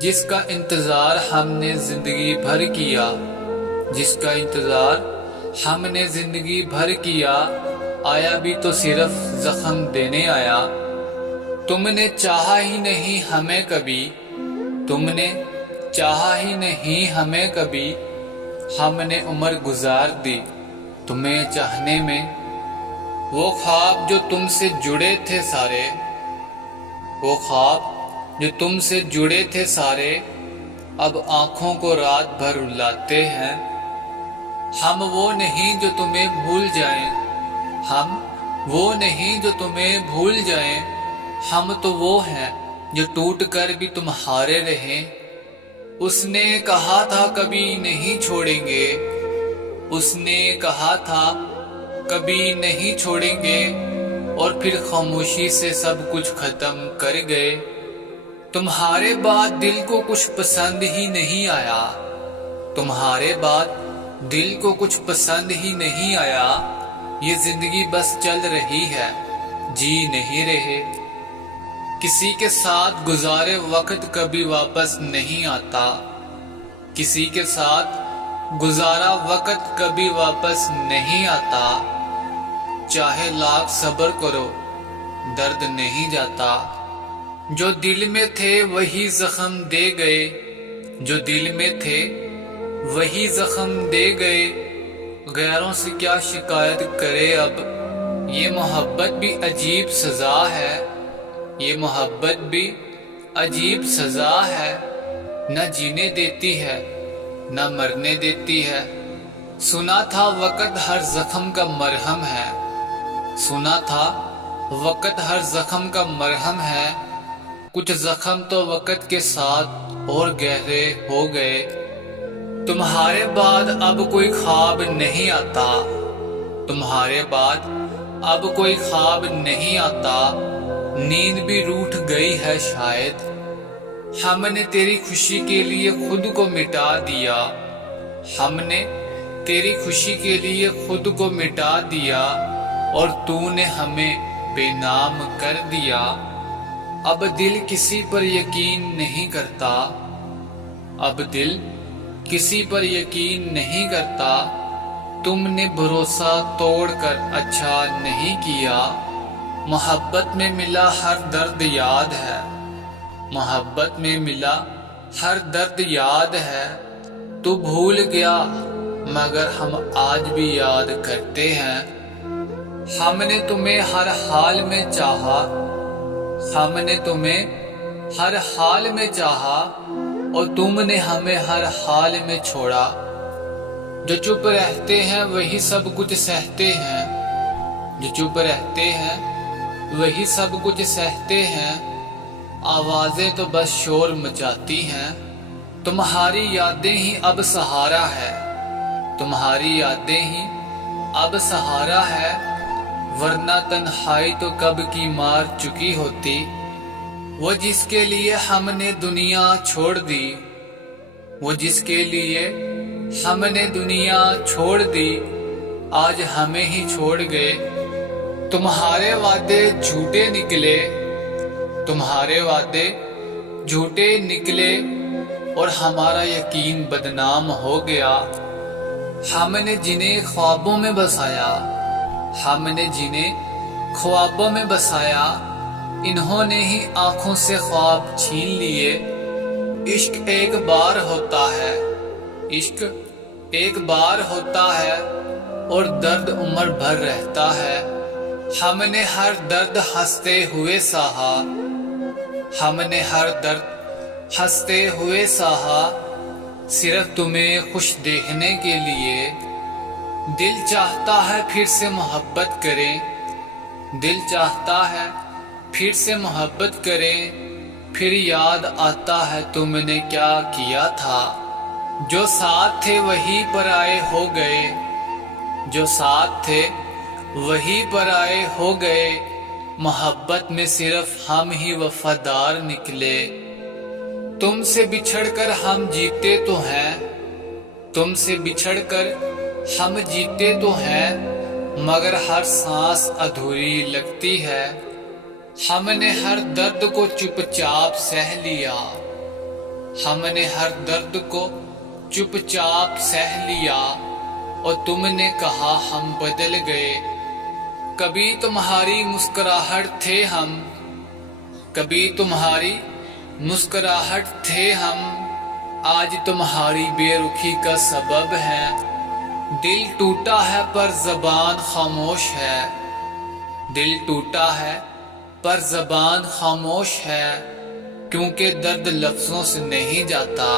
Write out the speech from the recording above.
جس کا انتظار ہم نے زندگی بھر کیا، جس کا انتظار ہم نے زندگی بھر کیا، آیا بھی تو صرف زخم دینے آیا۔ تم نے چاہا ہی نہیں ہمیں کبھی، تم نے چاہا ہی نہیں ہمیں کبھی، ہم نے عمر گزار دی تمہیں چاہنے میں۔ وہ خواب جو تم سے جڑے تھے سارے، وہ خواب جو تم سے جڑے تھے سارے، اب آنکھوں کو رات بھر رلاتے ہیں۔ ہم وہ نہیں جو تمہیں بھول جائیں، ہم وہ نہیں جو تمہیں بھول جائیں، ہم تو وہ ہیں جو ٹوٹ کر بھی تمہارے رہیں۔ اس نے کہا تھا کبھی نہیں چھوڑیں گے، اس نے کہا تھا کبھی نہیں چھوڑیں گے، اور پھر خاموشی سے سب کچھ ختم کر گئے۔ تمہارے بعد دل کو کچھ پسند ہی نہیں آیا، تمہارے بعد دل کو کچھ پسند ہی نہیں آیا۔ یہ زندگی بس چل رہی ہے، جی نہیں رہے۔ کسی کے ساتھ گزارے وقت کبھی واپس نہیں آتا، کسی کے ساتھ گزارا وقت کبھی واپس نہیں آتا۔ چاہے لاکھ صبر کرو درد نہیں جاتا۔ جو دل میں تھے وہی زخم دے گئے، جو دل میں تھے وہی زخم دے گئے۔ غیروں سے کیا شکایت کرے اب، یہ محبت بھی عجیب سزا ہے، یہ محبت بھی عجیب سزا ہے۔ نہ جینے دیتی ہے نہ مرنے دیتی ہے۔ سنا تھا وقت ہر زخم کا مرہم ہے، سنا تھا وقت ہر زخم کا مرہم ہے۔ کچھ زخم تو وقت کے ساتھ اور گہرے ہو گئے۔ تمہارے بعد اب کوئی خواب نہیں آتا، تمہارے بعد اب کوئی خواب نہیں آتا۔ نیند بھی روٹھ گئی ہے شاید، ہم نے تیری خوشی کے لیے خود کو مٹا دیا، ہم نے تیری خوشی کے لیے خود کو مٹا دیا، اور تو نے ہمیں بے نام کر دیا۔ اب دل کسی پر یقین نہیں کرتا، اب دل کسی پر یقین نہیں کرتا۔ تم نے بھروسہ توڑ کر اچھا نہیں کیا۔ محبت میں ملا ہر درد یاد ہے، محبت میں ملا ہر درد یاد ہے۔ تو بھول گیا مگر ہم آج بھی یاد کرتے ہیں۔ ہم نے تمہیں ہر حال میں چاہا، ہم نے تمہیں ہر حال میں چاہا، اور تم نے ہمیں ہر حال میں چھوڑا۔ جو چپ رہتے ہیں وہی سب کچھ سہتے ہیں، جو چپ رہتے ہیں وہی سب کچھ سہتے ہیں۔ آوازیں تو بس شور مچاتی ہیں۔ تمہاری یادیں ہی اب سہارا ہے، تمہاری یادیں ہی اب سہارا ہے، ورنہ تنہائی تو کب کی مار چکی ہوتی۔ وہ جس کے لیے ہم نے دنیا چھوڑ دی، وہ جس کے لیے ہم نے دنیا چھوڑ دی، آج ہمیں ہی چھوڑ گئے۔ تمہارے وعدے جھوٹے نکلے، تمہارے وعدے جھوٹے نکلے، اور ہمارا یقین بدنام ہو گیا۔ ہم نے جنہیں خوابوں میں بسایا، ہم نے جنہیں خوابوں میں بسایا، انہوں نے ہی آنکھوں سے خواب چھین لیے۔ عشق ایک بار ہوتا ہے، عشق ایک بار ہوتا ہے، اور درد عمر بھر رہتا ہے۔ ہم نے ہر درد ہنستے ہوئے سہا، ہم نے ہر درد ہنستے ہوئے سہا، صرف تمہیں خوش دیکھنے کے لیے۔ دل چاہتا ہے پھر سے محبت کریں، دل چاہتا ہے پھر سے محبت کریں، پھر یاد آتا ہے تم نے کیا کیا تھا۔ جو ساتھ تھے وہی پرائے ہو گئے، جو ساتھ تھے وہی پرائے ہو گئے، محبت میں صرف ہم ہی وفادار نکلے۔ تم سے بچھڑ کر ہم جیتے تو ہیں، تم سے بچھڑ کر ہم جیتے تو ہیں، مگر ہر سانس ادھوری لگتی ہے۔ ہم نے ہر درد کو چپ چاپ سہ لیا، ہم نے ہر درد کو چپ چاپ سہ لیا اور تم نے کہا ہم بدل گئے. کبھی تمہاری مسکراہٹ تھے ہم، کبھی تمہاری مسکراہٹ تھے ہم، آج تمہاری بے رخی کا سبب ہے. دل ٹوٹا ہے پر زبان خاموش ہے، دل ٹوٹا ہے پر زبان خاموش ہے، کیونکہ درد لفظوں سے نہیں جاتا.